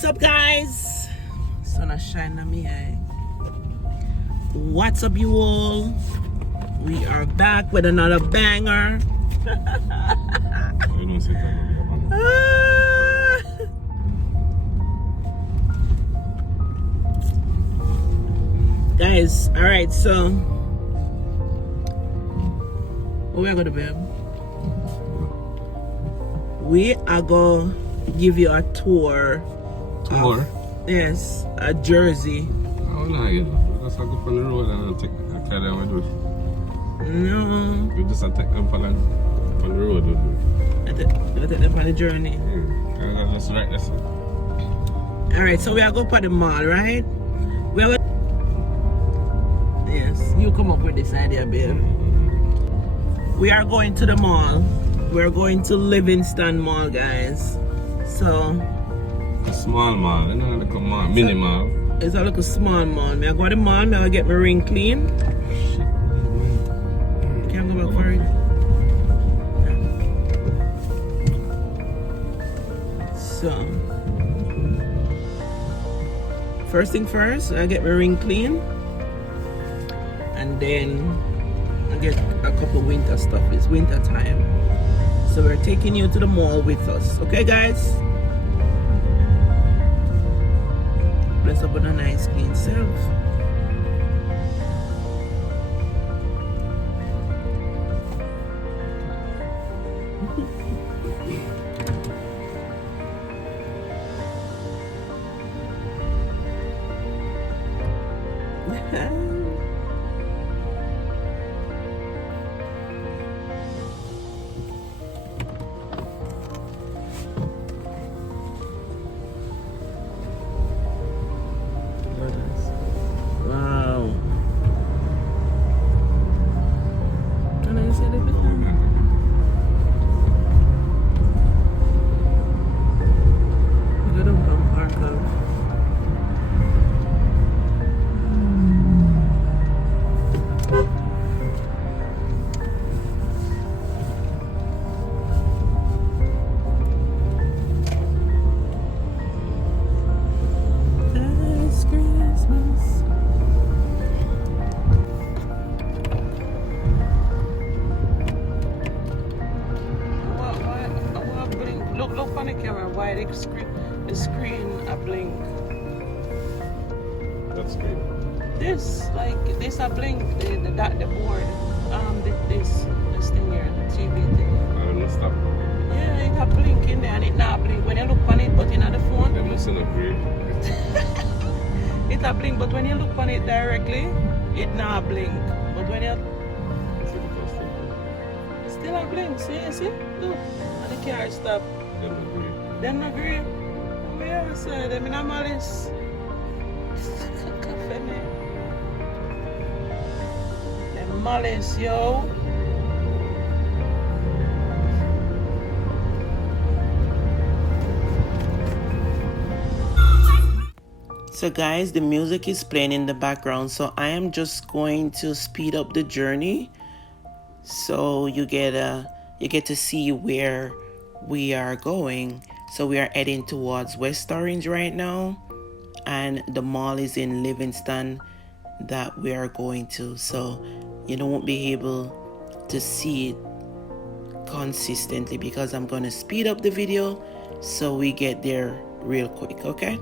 What's up, guys? Sun is shining on me eye. What's up, you all? We are back with another banger. Guys, all right, so where we are going to be? We are going to give you a tour. Tour? Yes, a Jersey. Oh, no, let's go on the road and carry them with us. No. We just take them on the road. I take them on the journey. Yeah, let's write this. Alright, so we are going to the mall, right? We are going. Yes, you come up with this idea, babe. We are going to the mall. We are going to Livingston Mall, guys. So a small mall, you know, like a mall, mini mall. It's a little small mall. I go to the mall, I go get my ring clean. Shit, man. Can't go back for it. So, first thing first, I get my ring clean. And then I get a couple winter stuff. It's winter time. So we're taking you to the mall with us. Okay, guys? Bless up with a nice clean self. Wow. Can I say that before? Look at them from park up. Last Christmas. Look on the camera. Why the screen a blink? That's great. This a blink. The board. This thing here, the TV thing. I don't know, stop. Yeah, it a blink in there and it not blink when you look on it, but in the phone. They must not agree. It a blink, but when you look on it directly, it not blink. But when you See the first thing. it's still a blink. See? Look, and the car stop. They don't agree. Them not agree. We are say them in a malice. Cafe man. Them malice, yo. So guys, the music is playing in the background, so I am just going to speed up the journey so you get to see where we are going. So we are heading towards West Orange right now, and the mall is in Livingston that we are going to, so you won't be able to see it consistently because I'm going to speed up the video so we get there real quick. Okay.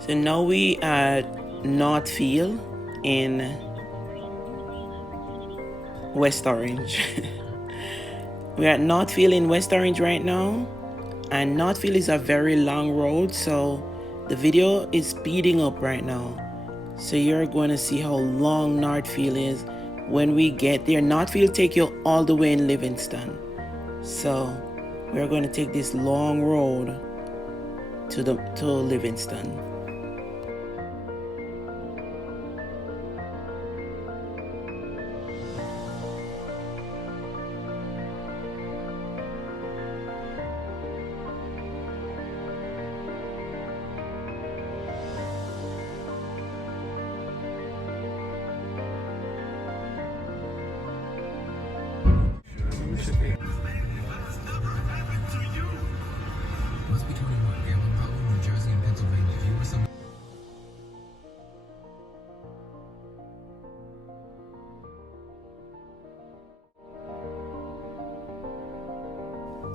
So now we at Northfield in West Orange. We're at Northfield in West Orange right now, and Northfield is a very long road, so the video is speeding up right now. So you're going to see how long Northfield is when we get there. Northfield take you all the way in Livingston. So we're going to take this long road to Livingston.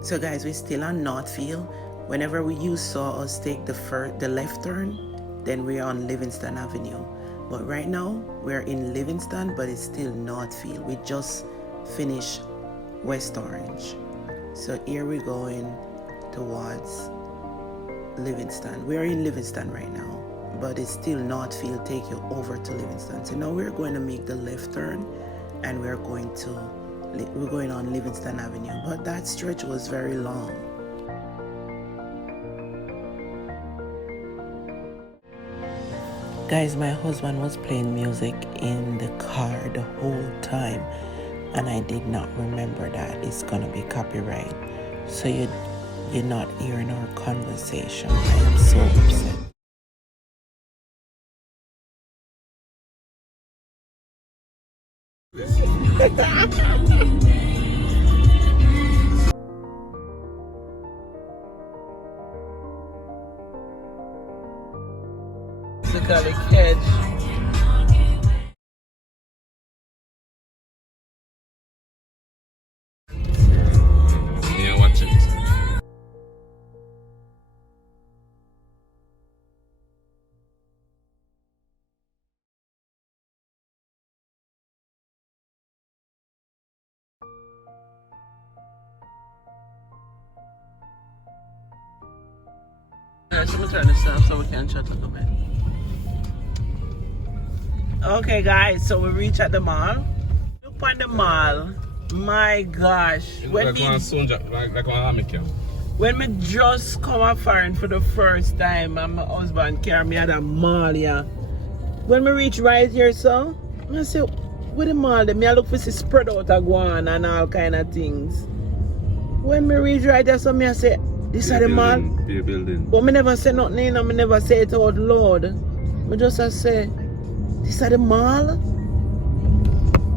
So guys, we're still on Northfield. Whenever you saw us take the left turn, then we're on Livingston Avenue. But right now, we're in Livingston, but it's still Northfield. We just finished West Orange. So here we're going towards Livingston. We're in Livingston right now, but it's still Northfield, take you over to Livingston. So now we're going to make the left turn, and we're going on Livingston Avenue. But that stretch was very long. Guys, my husband was playing music in the car the whole time, and I did not remember that it's gonna be copyright. So you're not hearing our conversation. I am so upset. Basically catch. Yeah, watch it. Yeah, should we turn this off so we can chat a little bit? Okay guys, so we reach at the mall. Look on the mall. My gosh. When me just come up foreign for the first time and my husband carry me at the mall, yeah. When me reach right here, so I say, where the mall? Me I look for see spread out a guan and all kind of things. When me reach right there, so me I say, this is the mall. Be a building. But me never say nothing, you know, me never say it out loud. Me just say, this is the mall?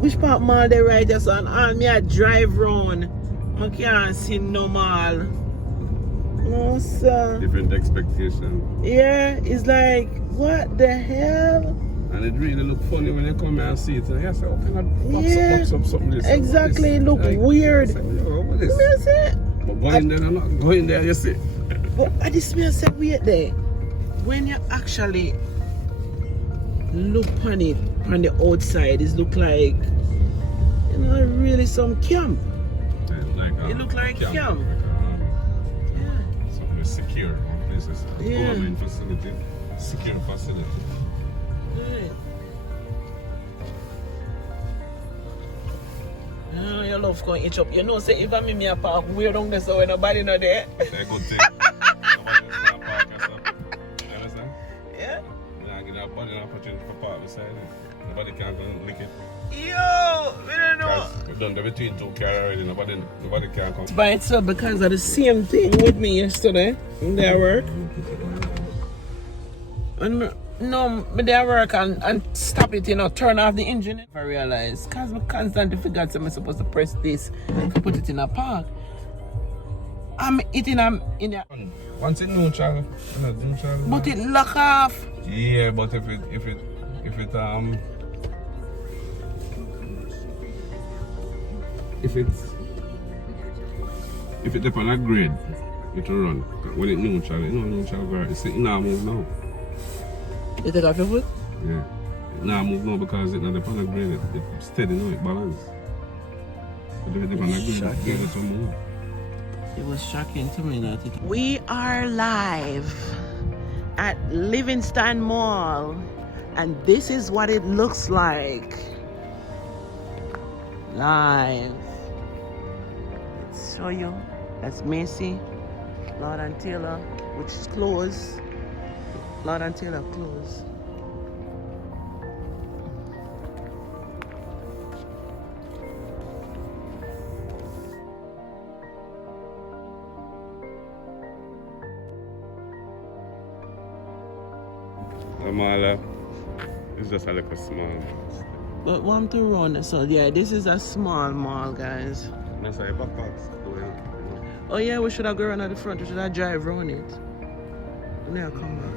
Which part mall they right there, son? All me I drive round. I can't see no mall. No, sir. Different expectation. Yeah, it's like, what the hell? And it really look funny when you come here and see it. And you say, oh, can I Yeah, box up something this? exactly, it look like, weird. I say, oh, what is Me I say, But going there, I'm not going there, you see. but I just me I say, wait there. When you actually look on it on the outside, it look like, you know, really some camp. Like, It look like camp. Yeah. Something secure. This is a Yeah. government facility. Secure facility. Right. Oh, your love going itch up. You know, say if I'm in me a park, we're down there so when nobody not there. That's a good thing. Nobody just can't park or something. You understand? Yeah. Nah, get that body an opportunity for park beside it. Nobody can go and lick it. Yo, we don't know. We've done the between two cars already. Nobody can come. By itself because of the same thing with me yesterday in their work. And no, but they work and stop it, you know, turn off the engine. I realize, because I constantly forgot I'm supposed to press this to put it in a park. I'm eating in a... Once it neutral, But it lock off. yeah, but if it depends on a grade, it will run. When it neutral, you know neutral guard, it's not move now. You take off your foot? Yeah. It not move now because it not depend on a grade, it's steady now, it balance. But if it depends on a grade, it will move. It was shocking to me that it... We are live at Livingston Mall, and this is what it looks like. Live. Let's show you. That's Macy, Lord and Taylor, which is closed. Lord and Taylor closed. The mall is just like a small mall. But want to run, so yeah, this is a small mall, guys. That's like a backpacks. Oh yeah, we should have gone at the front. We should have drive around it. When I come back.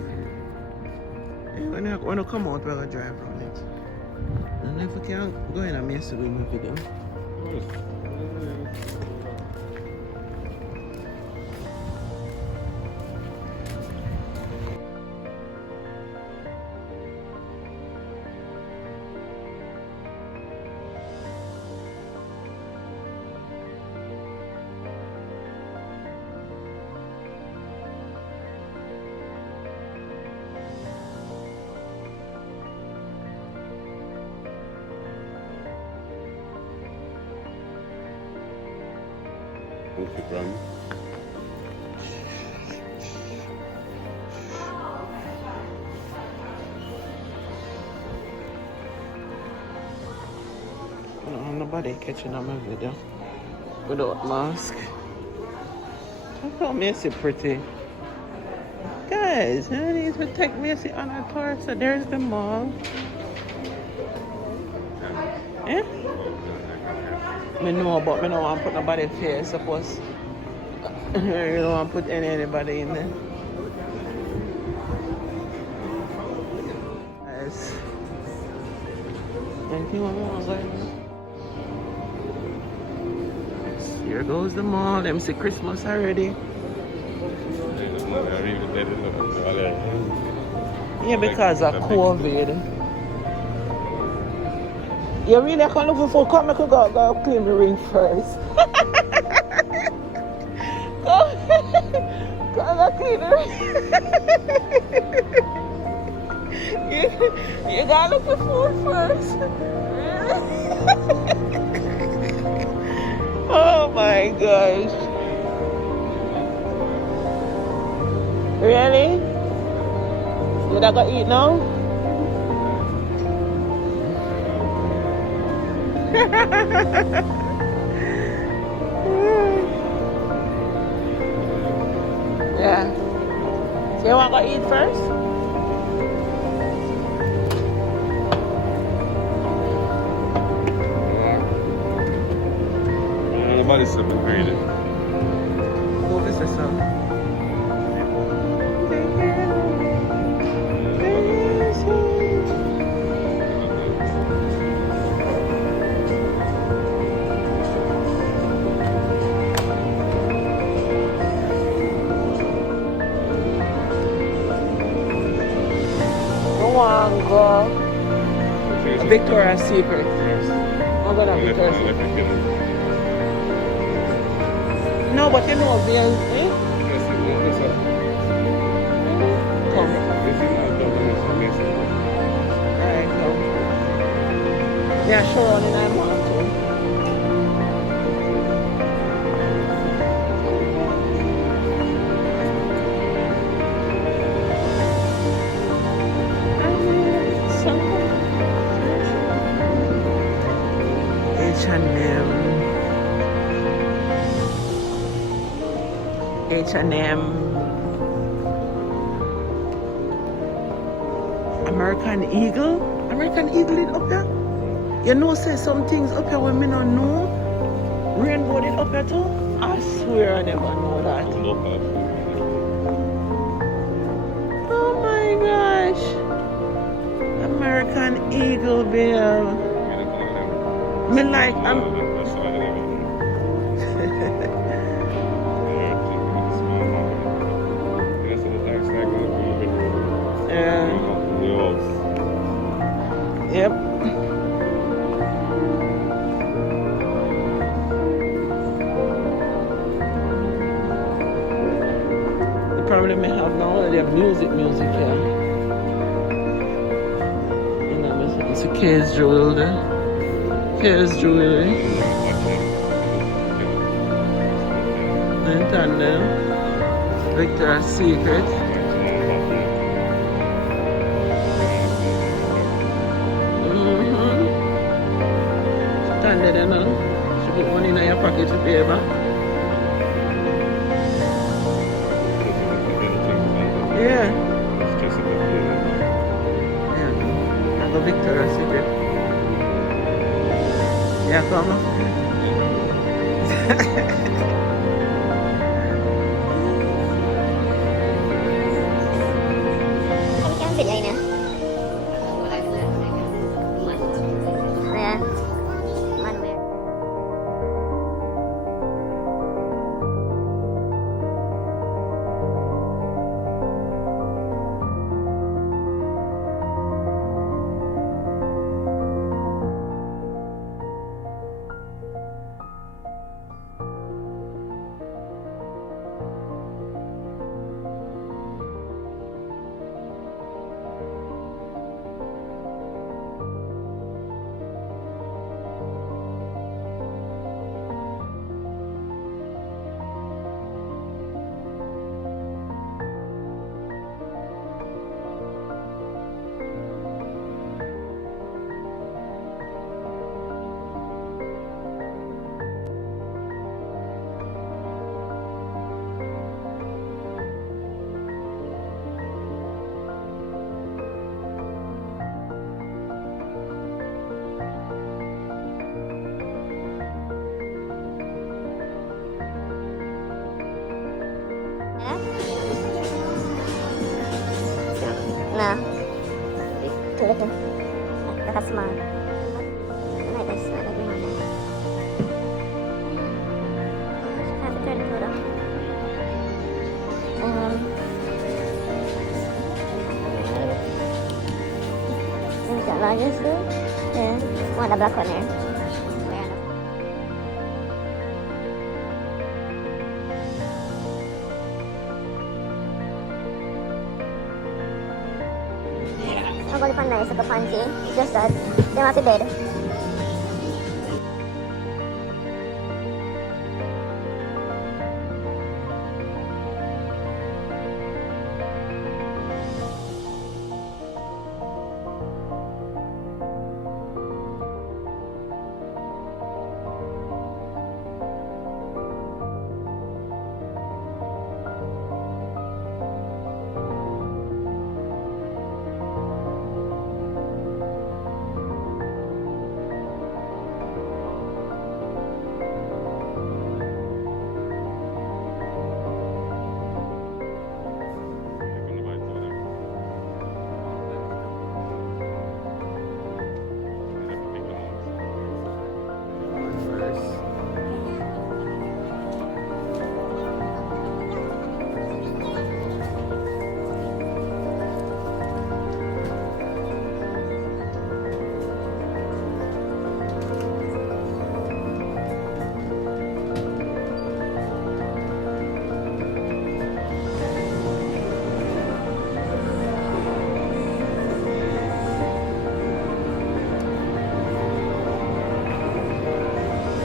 Yeah, when I come out, we're gonna drive around it. And if we can't go in, I may still do my video. outfit brand. No, nobody catching on my video without mask. Look how Macy pretty. Guys, I need to take Macy on a tour. So there's the mall. Eh? I know, but I don't want to put nobody face, suppose. I don't want to put anybody in there. Guys. Anything more going on? Here goes the mall. Them see Christmas already. Yeah, because of COVID. You really can't look for come, I could go clean the ring first. Go clean the ring. You gotta look for food first. Oh my gosh. Really? You not gonna eat now? Yeah. So you want to eat first? Nobody's upgraded. What is this song? Victoria's Secret. I'm gonna have Victoria's Secret. No, but you know, eh? Come. Alright, come. Yeah, sure, only 9 months. H&M, American Eagle. American Eagle is up there. You know, say some things up here when me don't know. Rainbow is up here too. I swear I never know that. Oh my gosh. American Eagle Bill. Me like Yep. The problem I have now, they have music here. You know, it's a K's jewelry. K's jewelry. And then Victoria's Secret. Standard, you know. She put money in your pocket to pay back. Yeah. Yeah. I go Victoria's Secret. Yeah, come on. little. Like a small. Like this. Like a green one. Have to try the photo. Inshallah, just do. Yeah. One the black one there. I'm going to find nice like a fancy. Just that. They have to bed.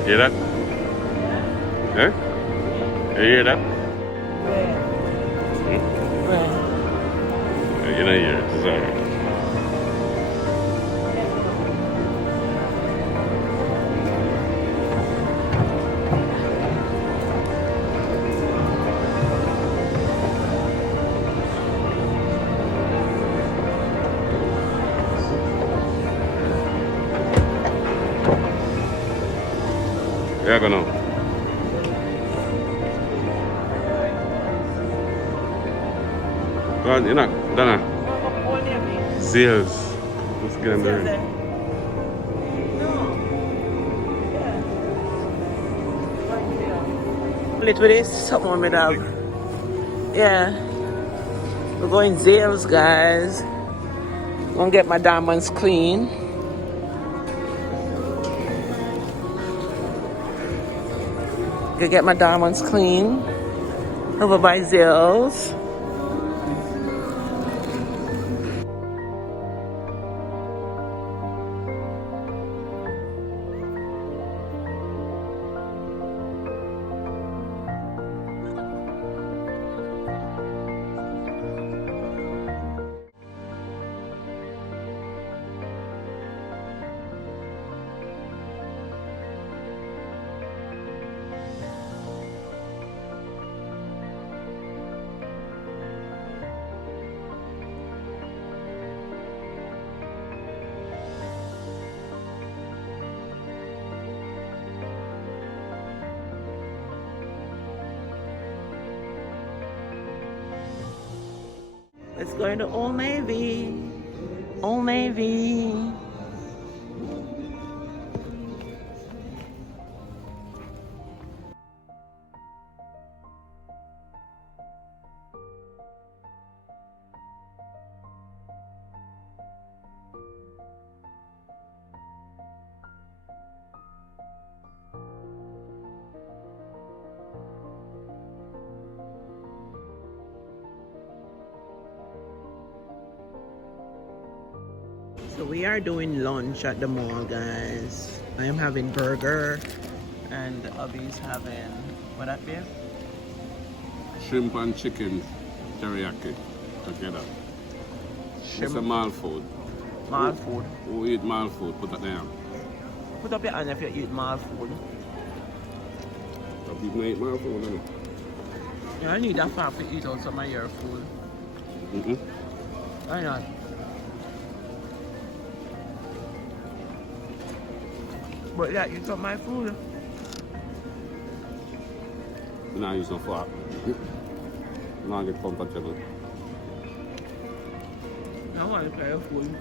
Hear that? Huh? You hear that? Where? You don't hear it. It's alright. Yeah, go now. Go on, you're not, Donna. Seals. Let's get in there. Lit with this, something on me dog. Yeah. We're going Zales, guys. Gonna get my diamonds clean. Gonna get my diamonds clean. Over by Zales. Let's go into Old Navy. Old Navy. So we are doing lunch at the mall, guys. I am having burger and the hubby's having, what that be? Shrimp and chicken teriyaki together. It's a mall food. Mall food. Who eat mall food? Put that down. Put up your hand if you eat mall food. Some people eat mall food, don't You don't need that far to eat out some of your food. they? Why not? But yeah, you took my food. Now use no fork. Now get comfortable. I want to try your food.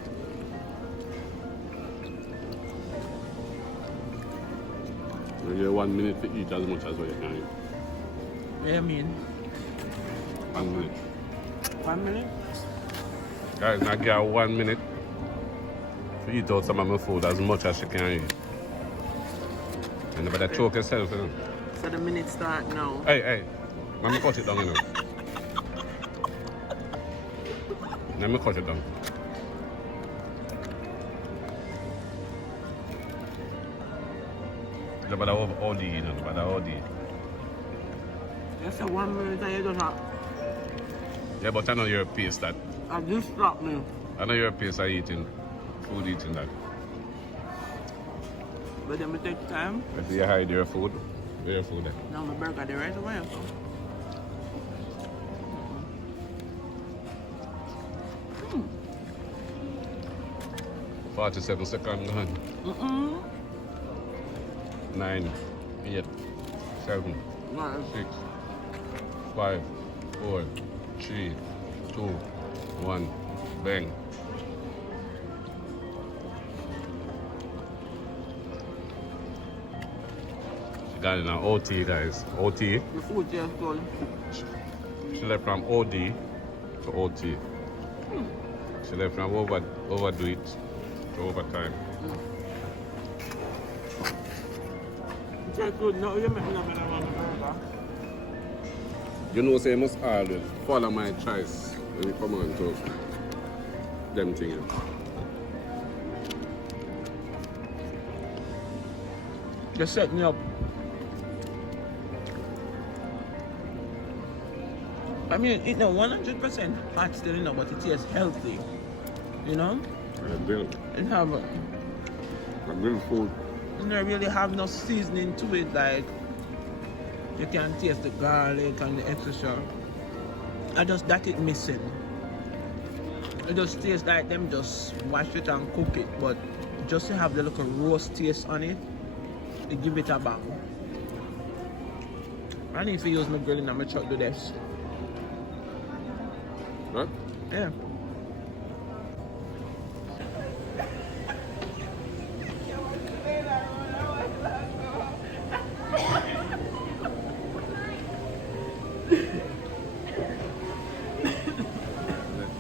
You get 1 minute to eat as much as what you can eat. What do you mean? 1 minute. 1 minute? Guys, I get 1 minute to eat out some of my food as much as you can eat. And you better choke yourself, you know. So the minute start now. Hey, let me cut it down, you know. Let me cut it down. You better over OD, you know, you better OD. You say 1 minute and you just have. Yeah, but I know you're a pace that. And this stop me. I know you're a pace of eating, food eating that. But then we take time. If you hide your food there. Now my burger the right away. So. 47 seconds gone. 9, 8, 7, Nice. 6, 5, 4, 3, 2, 1, bang. She got it now, OT guys, OT. The food tastes good. She left from OD to OT. She left from overdo it to overtime. It tastes good. No, you make me a better one burger. You know, say you must always follow my choice when you come on to them things. You set me up. I mean, it's not 100% hot still, you know, but it tastes healthy. You know? It have A real food. you don't really have no seasoning to it, like you can taste the garlic and the extra. I just that it missing. It just tastes like them just wash it and cook it, but just to have the little roast taste on it, it give it a bang. I need to use my grilling and my truck to this. Right? Yeah.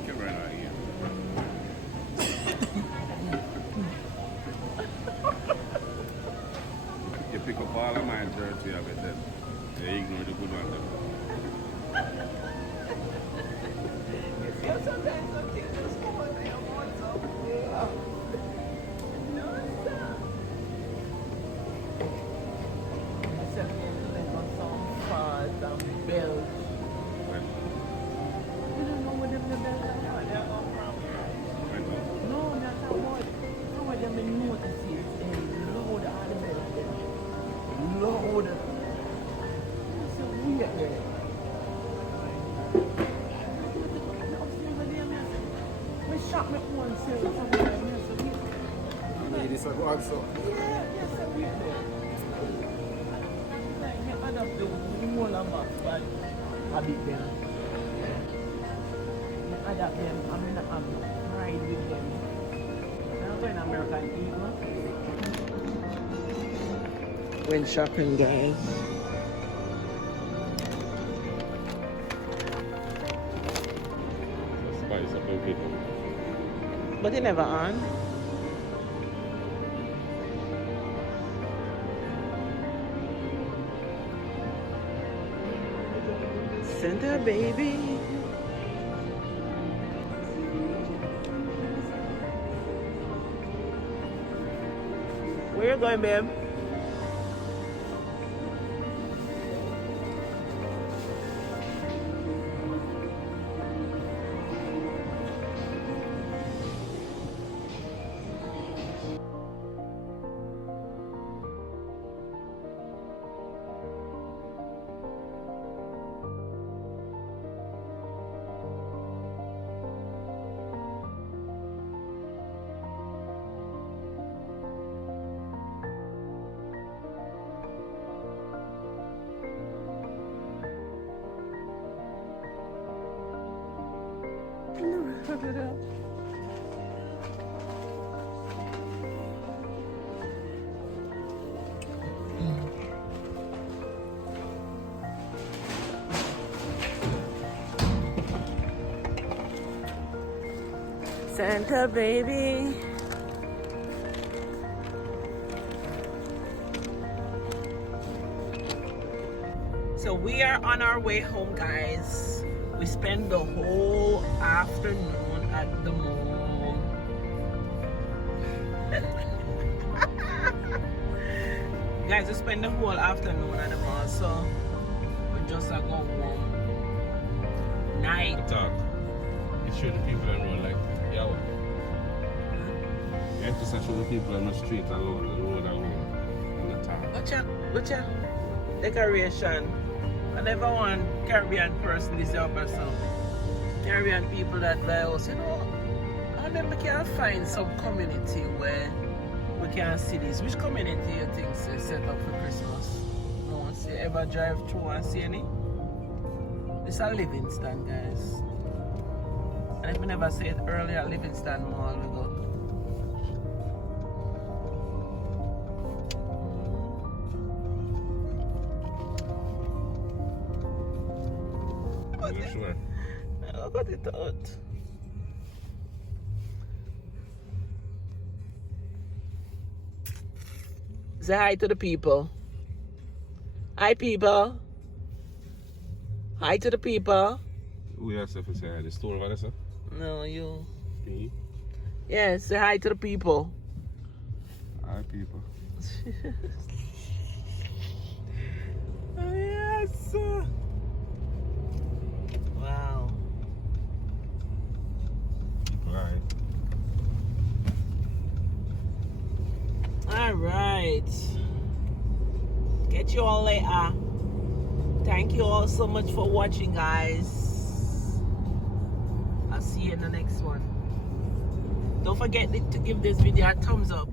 Get right out of here. You pick up all of my dirty of it then. You ignore the good one then. This will go on so. Adapt them, I'm gonna have pride with them. I'm going American Eagle. Went shopping, guys. Spice up the people. But they never on. Santa baby. Where you going, babe? Santa baby. So we are on our way home, guys. We spent the whole afternoon at the mall. Guys, we spent the whole afternoon at the mall, so we just go home. Night. Talk. You show the people on the road like, yo. You have to show the people on the street alone, on the road alone. On the top. Watch out. Decoration. I never want Caribbean person this your person. Caribbean people that buy us, you know. And then we can find some community where we can see this. Which community you think is set up for Christmas? No, see, ever drive through and see any? It's a Livingston, guys. And if we never say it earlier, Livingston Mall we go. You sure? I got it out. Say hi to the people. Hi, people. Hi to the people. Who else have to say hi? The store over there, sir? No, you. Me? Yeah, say hi to the people. Hi, people. Yes. Wow. Alright. All right. Get you all later. Thank you all so much for watching, guys. I'll see you in the next one. Don't forget to give this video a thumbs up.